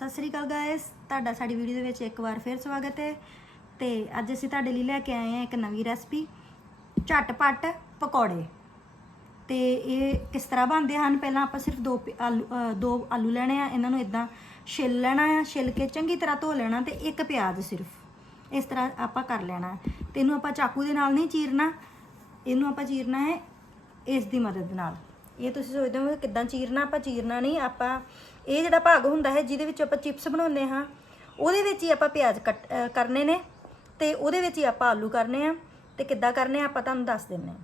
ਸਤਿ ਸ੍ਰੀ ਅਕਾਲ guys ਤੁਹਾਡਾ ਸਾਡੀ video ਦੇ ਵਿੱਚ ਇੱਕ ਵਾਰ ਫਿਰ ਸਵਾਗਤ ਹੈ ਤੇ ਅੱਜ ਅਸੀਂ ਤੁਹਾਡੇ ਲਈ ਲੈ ਕੇ ਆਏ ਹਾਂ ਇੱਕ ਨਵੀਂ ਰੈਸਪੀ ਝਟਪਟ ਪਕੌੜੇ। ਤੇ ਇਹ ਕਿਸ ਤਰ੍ਹਾਂ ਬਣਦੇ ਹਨ? ਪਹਿਲਾਂ ਆਪਾਂ ਸਿਰਫ ਦੋ ਪਿ- ਆਲੂ ਅ, ਦੋ ਆਲੂ ਲੈਣੇ ਆ ਇਹਨਾਂ ਨੂੰ ਇਦਾਂ ਛਿੱਲ ਲੈਣਾ ਆ ਛਿੱਲ ਕੇ ਚੰਗੀ ਤਰ੍ਹਾਂ ਧੋ ਲੈਣਾ ਤੇ ਇੱਕ ਪਿਆਜ਼ ਸਿਰਫ। ਇਸ ਤਰ੍ਹਾਂ ਆਪਾਂ ਕਰ ਲੈਣਾ। ਤੇ ਇਹਨੂੰ ਆਪਾਂ ਚਾਕੂ ਦੇ ਨਾਲ ਨਹੀਂ ਚੀਰਨਾ ਇਹਨੂੰ ਆਪਾਂ ਚੀਰਨਾ ਹੈ ਇਸ ਦੀ ਮਦਦ ਨਾਲ। ਇਹ ਤੁਸੀਂ ਸੋਚਦੇ ਹੋ ਕਿਦਾਂ ਚੀਰਨਾ ਆਪਾਂ ਚੀਰਨਾ ਨਹੀਂ ਆਪਾਂ ਇਹ ਜਿਹੜਾ ਭਾਗ ਹੁੰਦਾ ਹੈ, ਜਿਹਦੇ ਵਿੱਚ ਆਪਾਂ ਚਿਪਸ ਬਣਾਉਂਦੇ ਹਾਂ, ਉਹਦੇ ਵਿੱਚ ਹੀ ਆਪਾਂ ਪਿਆਜ਼ ਕੱਟ ਕਰਨੇ ਨੇ, ਤੇ ਉਹਦੇ ਵਿੱਚ ਹੀ ਆਪਾਂ ਆਲੂ ਕਰਨੇ ਆ, ਤੇ ਕਿੱਦਾਂ ਕਰਨੇ ਆ ਆਪਾਂ ਤੁਹਾਨੂੰ ਦੱਸ ਦਿੰਨੇ ਆ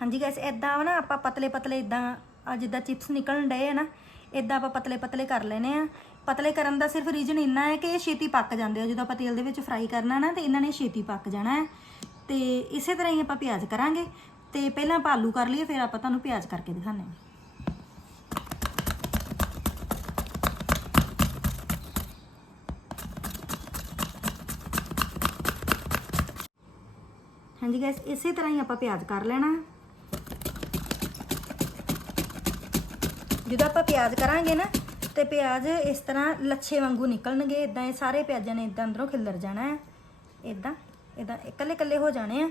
ਹਾਂਜੀ ਗਾਇਸ ਇਦਾਂ ਨਾ, ਆਪਾਂ ਪਤਲੇ ਪਤਲੇ ਇਦਾਂ ਜਿੱਦਾਂ ਚਿਪਸ ਨਿਕਲਣ ਡਏ ਆ ਨਾ ਇਦਾਂ ਆਪਾਂ ਪਤਲੇ ਪਤਲੇ ਕਰ ਲੈਨੇ ਆ। ਪਤਲੇ ਕਰਨ ਦਾ ਸਿਰਫ ਰੀਜਨ ਇੰਨਾ ਹੈ ਕਿ ਇਹ ਛੇਤੀ ਪੱਕ ਜਾਂਦੇ ਆ। ਜਦੋਂ ਆਪਾਂ ਤੇਲ ਦੇ ਵਿੱਚ ਫਰਾਈ ਕਰਨਾ ਨਾ, ਤੇ ਇਹਨਾਂ ਨੇ ਛੇਤੀ ਪੱਕ ਜਾਣਾ ਹੈ। ਤੇ ਇਸੇ ਤਰ੍ਹਾਂ ਹੀ ਆਪਾਂ ਪਿਆਜ਼ ਕਰਾਂਗੇ। ਤੇ ਪਹਿਲਾਂ ਆਪਾਂ ਆਲੂ ਕਰ ਲਈਏ, ਫਿਰ ਆਪਾਂ ਤੁਹਾਨੂੰ ਪਿਆਜ਼ ਕਰਕੇ ਦਿਖਾਉਂਦੇ ਹਾਂ। ਹਾਂਜੀ ਗਾਇਸ ਇਸੇ ਤਰ੍ਹਾਂ ਹੀ ਆਪਾਂ ਪਿਆਜ਼ ਕਰ ਲੈਣਾ। ਜਦੋਂ ਆਪਾਂ ਪਿਆਜ਼ ਕਰਾਂਗੇ ਨਾ ਤੇ ਪਿਆਜ਼ ਇਸ ਤਰ੍ਹਾਂ ਲੱਛੇ ਵਾਂਗੂ ਨਿਕਲਣਗੇ ਇਦਾਂ ਇਹ ਸਾਰੇ ਪਿਆਜ਼ਾਂ ਨੇ ਇਦਾਂ ਅੰਦਰੋਂ ਖਿਲਰ ਜਾਣਾ ਹੈ। ਇਦਾਂ ਇਦਾਂ ਇਕੱਲੇ ਇਕੱਲੇ ਹੋ ਜਾਣੇ ਆ।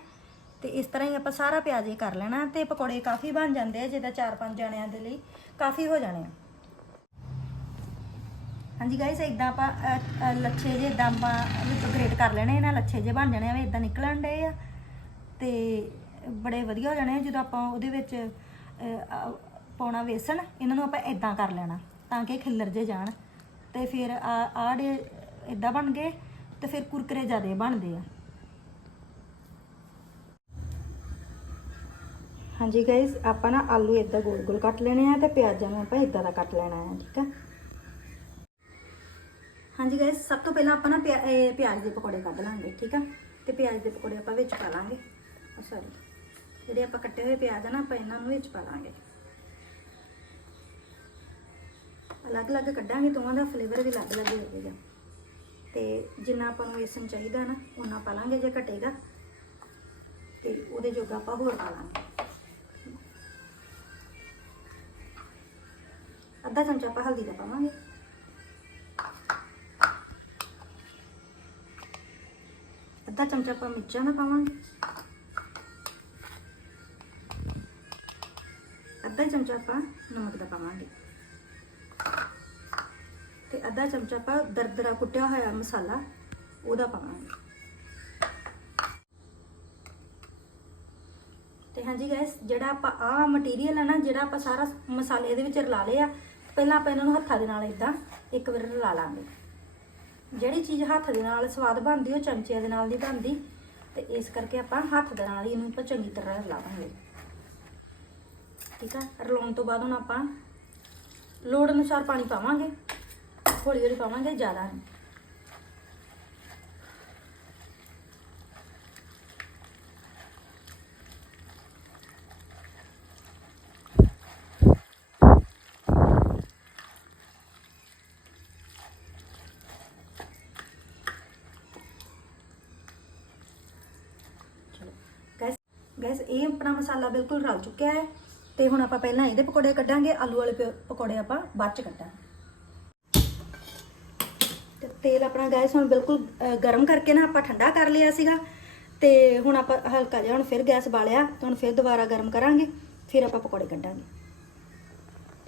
ਤੇ ਇਸ ਤਰ੍ਹਾਂ ਹੀ ਆਪਾਂ ਸਾਰਾ ਪਿਆਜ਼ ਇਹ ਕਰ ਲੈਣਾ ਤੇ ਪਕੌੜੇ ਕਾਫੀ ਬਣ ਜਾਂਦੇ ਆ ਜਿੱਦਾਂ 4-5 ਜਣਿਆਂ ਦੇ ਲਈ ਕਾਫੀ ਹੋ ਜਾਣੇ ਆ। ਹਾਂਜੀ ਗਾਇਸ ਇਦਾਂ ਆਪਾਂ ਲੱਛੇ ਜੇ ਇਦਾਂ ਆਪਾਂ ਵਿੱਚੋਂ ਗ੍ਰੇਟ ਕਰ ਲੈਣੇ, ਇਹਨਾਂ ਲੱਛੇ ਜੇ ਬਣ ਜਾਣੇ ਆ ਇਦਾਂ ਨਿਕਲਣ ਡਏ ਆ। ਤੇ ਬੜੇ ਵਧੀਆ ਹੋ ਜਾਣੇ ਆ ਜਦੋਂ ਆਪਾਂ ਉਹਦੇ ਵਿੱਚ ਪਾਉਣਾ ਵੇਸਣ, ਇਹਨਾਂ ਨੂੰ ਆਪਾਂ ਇਦਾਂ ਕਰ ਲੈਣਾ। ਤਾਂ ਕਿ ਖਿੱਲਰ ਜੇ ਜਾਣ। ਤੇ ਫਿਰ ਆ ਆੜੇ ਇਦਾਂ ਬਣ ਗਏ ਤੇ ਫਿਰ ਕੁਰਕਰੇ ਜ਼ਿਆਦੇ ਬਣਦੇ ਆ। ਹਾਂਜੀ ਗਾਇਸ ਆਪਾਂ ਨਾ ਆਲੂ ਇਦਾਂ ਗੋਲ ਗੋਲ ਕੱਟ ਲੈਣੇ ਆ ਤੇ ਪਿਆਜ਼ਾਂ ਨੂੰ ਆਪਾਂ ਇਦਾਂ ਦਾ ਕੱਟ ਲੈਣਾ ਹੈ ਠੀਕ ਆ? ਹਾਂਜੀ ਗਾਇਸ ਸਭ ਤੋਂ ਪਹਿਲਾਂ ਆਪਾਂ ਨਾ ਪਿਆ- ਇਹ ਪਿਆਜ਼ ਦੇ ਪਕੌੜੇ ਕੱਢ ਲਾਂਗੇ, ਠੀਕ ਆ? ਤੇ ਪਿਆਜ਼ ਦੇ ਪਕੌੜੇ ਆਪਾਂ ਵਿੱਚ ਪਾ ਲਾਂਗੇ। oh, ਸੌਰੀ ਜਿਹੜੇ ਆਪਾਂ ਕੱਟੇ ਹੋਏ ਪਿਆਜ਼ ਆ ਨਾ, ਆਪਾਂ ਇਹਨਾਂ ਨੂੰ ਵਿੱਚ ਪਾ ਲਾਂਗੇ। ਅਲੱਗ-ਅਲੱਗ ਕੱਢਾਂਗੇ, ਦੋਵਾਂ ਦਾ ਫਲੇਵਰ ਵੀ ਅਲੱਗ-ਅਲੱਗ ਹੋਵੇਗਾ ਤੇ ਜਿੰਨਾ ਆਪਾਂ ਨੂੰ ਵੇਸਣ ਚਾਹੀਦਾ ਨਾ ਉਹਨਾਂ ਪਾ ਲਾਂਗੇ ਜੇ ਘਟੇਗਾ ਤੇ ਉਹਦੇ ਜੋਗਾ ਆਪਾਂ ਹੋਰ ਪਾ ਲਾਂਗੇ। ਅੱਧਾ ਚਮਚਾ ਆਪਾਂ ਹਲਦੀ ਦਾ ਪਾਵਾਂਗੇ। ਅੱਧਾ ਚਮਚਾ ਆਪਾਂ ਮਿਰਚਾਂ ਦਾ ਪਾਵਾਂਗੇ। ਅੱਧਾ ਚਮਚਾ ਆਪਾਂ ਨਮਕ ਦਾ ਪਾਵਾਂਗੇ। ਤੇ ਅੱਧਾ ਚਮਚਾ ਆਪਾਂ ਦਰਦਰਾ ਕੁੱਟਿਆ ਹੋਇਆ ਮਸਾਲਾ, ਉਹਦਾ ਪਾਵਾਂਗੇ। ਤੇ ਹਾਂਜੀ ਗਾਇਸ ਜਿਹੜਾ ਆਪਾਂ ਆਹ ਮਟੀਰੀਅਲ ਹੈ ਨਾ, ਜਿਹੜਾ ਆਪਾਂ ਸਾਰਾ ਮਸਾਲੇ ਇਹਦੇ ਵਿੱਚ ਰਲਾ ਲਿਆ, ਪਹਿਲਾਂ ਆਪਾਂ ਇਹਨਾਂ ਨੂੰ ਹੱਥਾਂ ਦੇ ਨਾਲ ਇਦਾਂ ਇੱਕ ਵਾਰ ਰਲਾ ਲਾਂਗੇ। ਜਿਹੜੀ ਚੀਜ਼ ਹੱਥ ਦੇ ਨਾਲ ਸਵਾਦ ਬਣਦੀ, ਉਹ ਚਮਚੇ ਦੇ ਨਾਲ ਨਹੀਂ ਬਣਦੀ, ਤੇ ਇਸ ਕਰਕੇ ਆਪਾਂ ਹੱਥ ਦੇ ਨਾਲ ਹੀ ਇਹਨੂੰ ਆਪਾਂ ਚੰਗੀ ਤਰ੍ਹਾਂ ਰਲਾਵਾਂਗੇ। ਠੀਕ ਆ? ਰਲਾਉਣ ਤੋਂ ਬਾਅਦ ਹੁਣ ਆਪਾਂ ਲੋੜ ਅਨੁਸਾਰ ਪਾਣੀ ਪਾਵਾਂਗੇ। ਹੌਲੀ ਹੌਲੀ ਪਾਵਾਂਗੇ ਜ਼ਿਆਦਾ ਨਹੀਂ ਚਲੋ ਗੈਸ ਗੈਸ ਇਹ ਆਪਣਾ ਮਸਾਲਾ ਬਿਲਕੁਲ ਰਲ ਚੁੱਕਿਆ ਹੈ ਤੇ ਹੁਣ ਆਪਾਂ ਪਹਿਲਾਂ ਇਹਦੇ ਪਕੌੜੇ ਕੱਢਾਂਗੇ ਆਲੂ ਵਾਲੇ ਪ- ਪਕੌੜੇ ਆਪਾਂ ਬਾਅਦ ਚ ਕੱਢਾਂਗੇ ਤੇ ਤੇਲ ਆਪਣਾ ਗੈਸ ਹੁਣ ਬਿਲਕੁਲ ਗਰਮ ਕਰਕੇ ਨਾ ਆਪਾਂ ਠੰਡਾ ਕਰ ਲਿਆ ਸੀਗਾ। ਤੇ ਹੁਣ ਆਪਾਂ ਹਲਕਾ ਜਿਹਾ ਹੁਣ ਫਿਰ ਗੈਸ ਬਾਲਿਆ, ਤੇ ਹੁਣ ਫਿਰ ਦੁਬਾਰਾ ਗਰਮ ਕਰਾਂਗੇ, ਫਿਰ ਆਪਾਂ ਪਕੌੜੇ ਕੱਢਾਂਗੇ।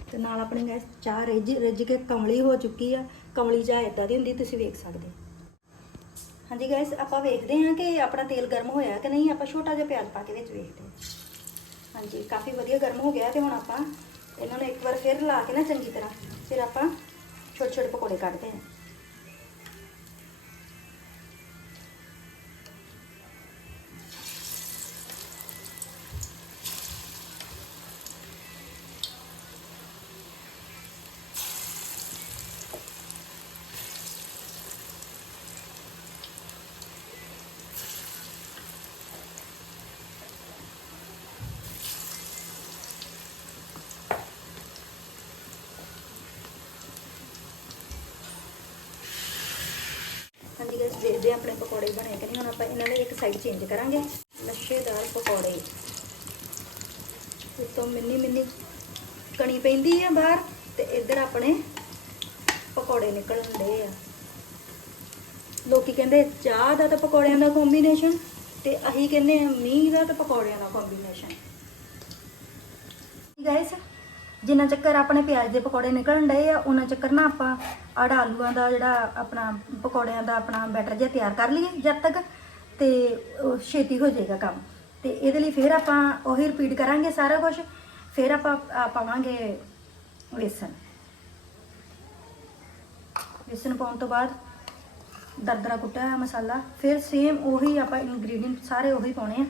ਤੇ ਨਾਲ ਆਪਣੀ ਗੈਸ ਚਾਹ ਰਿੱਝ ਰਿੱਝ ਕੇ ਕਮਲੀ ਹੋ ਚੁੱਕੀ ਆ। ਕਮਲੀ ਚਾਹ ਇਦਾਂ ਦੀ ਹੁੰਦੀ, ਤੁਸੀਂ ਵੇਖ ਸਕਦੇ ਹੋ। ਹਾਂਜੀ ਗੈਸ, ਆਪਾਂ ਵੇਖਦੇ ਹਾਂ ਕਿ ਆਪਣਾ ਤੇਲ ਗਰਮ ਹੋਇਆ ਕਿ ਨਹੀਂ। ਆਪਾਂ ਛੋਟਾ ਜਿਹਾ ਪਿਆਜ਼ ਪਾ ਕੇ ਵਿੱਚ ਵੇਖਦੇ ਹਾਂ। ਹਾਂਜੀ, ਕਾਫੀ ਵਧੀਆ ਗਰਮ ਹੋ ਗਿਆ ਤੇ ਹੁਣ ਆਪਾਂ ਇਹਨਾਂ ਨੂੰ ਇੱਕ ਵਾਰ ਫਿਰ ਲਾ ਕੇ ਨਾ ਚੰਗੀ ਤਰ੍ਹਾਂ, ਫਿਰ ਆਪਾਂ ਛੋਟੇ ਛੋਟੇ ਪਕੌੜੇ ਕੱਢਦੇ ਹਾਂ। ਬਣੇ ਕਿ ਨਹੀਂ, ਹੁਣ ਆਪਾਂ ਇਹਨਾਂ ਦੇ ਇੱਕ ਸਾਈਡ ਚੇਂਜ ਕਰਾਂਗੇ। ਲੱਛੇਦਾਰ ਪਕੌੜੇ। ਉੱਤੋਂ ਮਿੰਨੀ ਮਿੰਨੀ ਕਣੀ ਪੈਂਦੀ ਆ ਬਾਹਰ ਤੇ ਇੱਧਰ ਆਪਣੇ ਪਕੌੜੇ ਨਿਕਲਣ ਦੇ ਆ। ਲੋਕੀ ਕਹਿੰਦੇ ਚਾਹ ਦਾ ਤੇ ਪਕੌੜਿਆਂ ਦਾ ਕੰਬੀਨੇਸ਼ਨ ਤੇ ਅਸੀਂ ਕਹਿੰਦੇ ਆ ਮੀਂਹ ਦਾ ਤੇ ਪਕੌੜਿਆਂ ਦਾ ਕੰਬੀਨੇਸ਼ਨ ਗਾਇਸ ਜਿੰਨਾ ਚੱਕਰ ਆਪਣੇ ਪਿਆਜ਼ ਦੇ ਪਕੌੜੇ ਨਿਕਲਣ ਡਏ ਆ, ਉਹਨਾਂ ਚੱਕਰ ਨਾ ਆਪਾਂ ਆੜਾ ਆਲੂਆਂ ਦਾ ਜਿਹੜਾ ਆਪਣਾ ਪਕੌੜਿਆਂ ਦਾ ਆਪਣਾ ਬੈਟਰ ਜਿਹਾ ਤਿਆਰ ਕਰ ਲਈਏ ਜਦ ਤੱਕ ਤੇ ਛੇਤੀ ਹੋ ਜਾਏਗਾ ਕੰਮ। ਤੇ ਇਹਦੇ ਲਈ ਫਿਰ ਆਪਾਂ ਉਹੀ ਰਿਪੀਟ ਕਰਾਂਗੇ ਸਾਰਾ ਕੁਝ ਫਿਰ ਆਪਾਂ ਪਾਵਾਂਗੇ ਵੇਸਣ। ਵੇਸਣ ਪਾਉਣ ਤੋਂ ਬਾਅਦ ਦਰਦਰਾ ਕੁੱਟਿਆ ਹੋਇਆ ਮਸਾਲਾ, ਫਿਰ ਸੇਮ ਉਹੀ ਆਪਾਂ ਇਨਗਰੀਡੀਅੰਟ ਸਾਰੇ ਉਹੀ ਪਾਉਣੇ ਆ।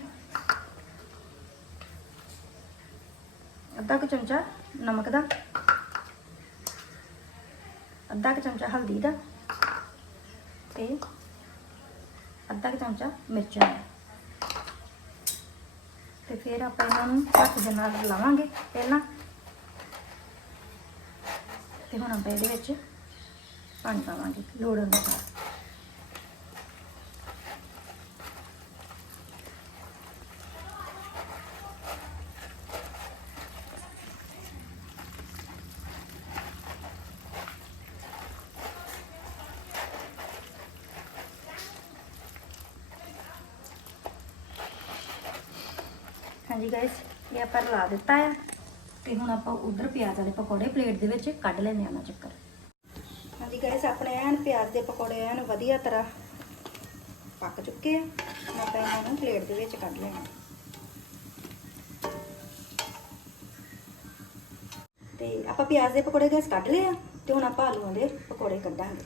ਅੱਧਾ ਕੁ ਚਮਚਾ ਨਮਕ ਦਾ। ਅੱਧਾ ਕੁ ਚਮਚਾ ਹਲਦੀ ਦਾ ਤੇ ਅੱਧਾ ਕੁ ਚਮਚਾ ਮਿਰਚਾਂ ਦਾ। ਤੇ ਫਿਰ ਆਪਾਂ ਇਹਨਾਂ ਨੂੰ ਹੱਥ ਦੇ ਨਾਲ ਲਾਵਾਂਗੇ ਪਹਿਲਾਂ। ਤੇ ਹੁਣ ਆਪਾਂ ਇਹਦੇ ਵਿੱਚ ਪਾਣੀ ਪਾਵਾਂਗੇ ਲੋੜ ਅਨੁਸਾਰ। ਹਾਂਜੀ ਗਾਇਸ ਇਹ ਆਪਾਂ ਲਾ ਦਿੱਤਾ ਆ ਤੇ ਹੁਣ ਆਪਾਂ ਉਧਰ ਪਿਆਜ਼ ਵਾਲੇ ਪਕੌੜੇ ਪਲੇਟ ਦੇ ਵਿੱਚ ਕੱਢ ਲੈਣੇ ਆ ਚੱਕਰ। ਹਾਂਜੀ ਗਾਇਸ ਆਪਣੇ ਐਨ ਪਿਆਜ਼ ਦੇ ਪਕੌੜੇ ਐਨ ਵਧੀਆ ਤਰ੍ਹਾਂ ਪੱਕ ਚੁੱਕੇ ਆ। ਹੁਣ ਆਪਾਂ ਇਹਨਾਂ ਨੂੰ ਪਲੇਟ ਦੇ ਵਿੱਚ ਕੱਢ ਲੈਣਾ ਤੇ ਆਪਾਂ ਪਿਆਜ਼ ਦੇ ਪਕੌੜੇ ਗੈਸ ਕੱਢ ਲਏ ਆ ਤੇ ਹੁਣ ਆਪਾਂ ਆਲੂਆਂ ਦੇ ਪਕੌੜੇ ਕੱਢਾਂਗੇ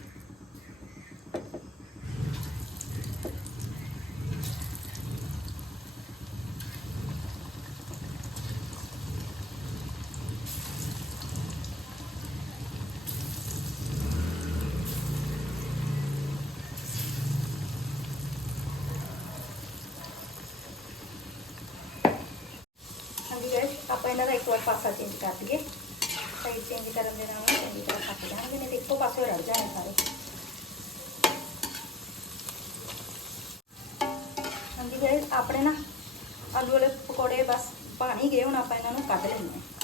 ਹਾਂਜੀ ਗਾਇਸ ਆਪਾਂ ਇਹਨਾਂ ਦਾ ਇੱਕ ਵਾਰ ਪਾਸਾ ਚੇਂਜ ਕਰ ਦਈਏ ਸਾਈਡ ਚੇਂਜ ਕਰਨ ਦੇ ਨਾਲ ਨਾ ਚੰਗੀ ਤਰ੍ਹਾਂ ਪੱਕ ਜਾਣਗੇ ਨਹੀਂ ਤੇ ਇੱਕੋ ਪਾਸੇ ਰੜ ਜਾਣੇ ਸਾਰੇ ਹਾਂਜੀ ਗਾਇਸ ਆਪਣੇ ਨਾ ਆਲੂ ਵਾਲੇ ਪਕੌੜੇ ਬਸ ਪਾਣੀ ਗਏ ਹੁਣ ਆਪਾਂ ਇਹਨਾਂ ਨੂੰ ਕੱਢ ਲੈਂਦੇ ਹਾਂ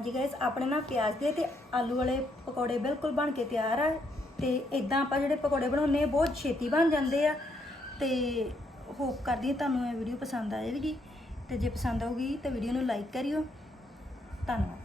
ਹਾਂਜੀ ਗਾਇਸ ਆਪਣੇ ਨਾਲ ਪਿਆਜ਼ ਦੇ ਤੇ ਆਲੂ ਵਾਲੇ ਪਕੌੜੇ ਬਿਲਕੁਲ ਬਣ ਕੇ ਤਿਆਰ ਆ ਤੇ ਇਦਾਂ ਆਪਾਂ ਜਿਹੜੇ ਪਕੌੜੇ ਬਣਾਉਂਦੇ ਆ, ਬਹੁਤ ਛੇਤੀ ਬਣ ਜਾਂਦੇ ਆ ਤੇ ਹੋਪ ਕਰਦੀ ਤੁਹਾਨੂੰ ਇਹ ਵੀਡੀਓ ਪਸੰਦ ਆਏਗੀ ਤੇ ਜੇ ਪਸੰਦ ਆਊਗੀ ਤਾਂ ਵੀਡੀਓ ਨੂੰ ਲਾਈਕ ਕਰਿਓ। ਧੰਨਵਾਦ।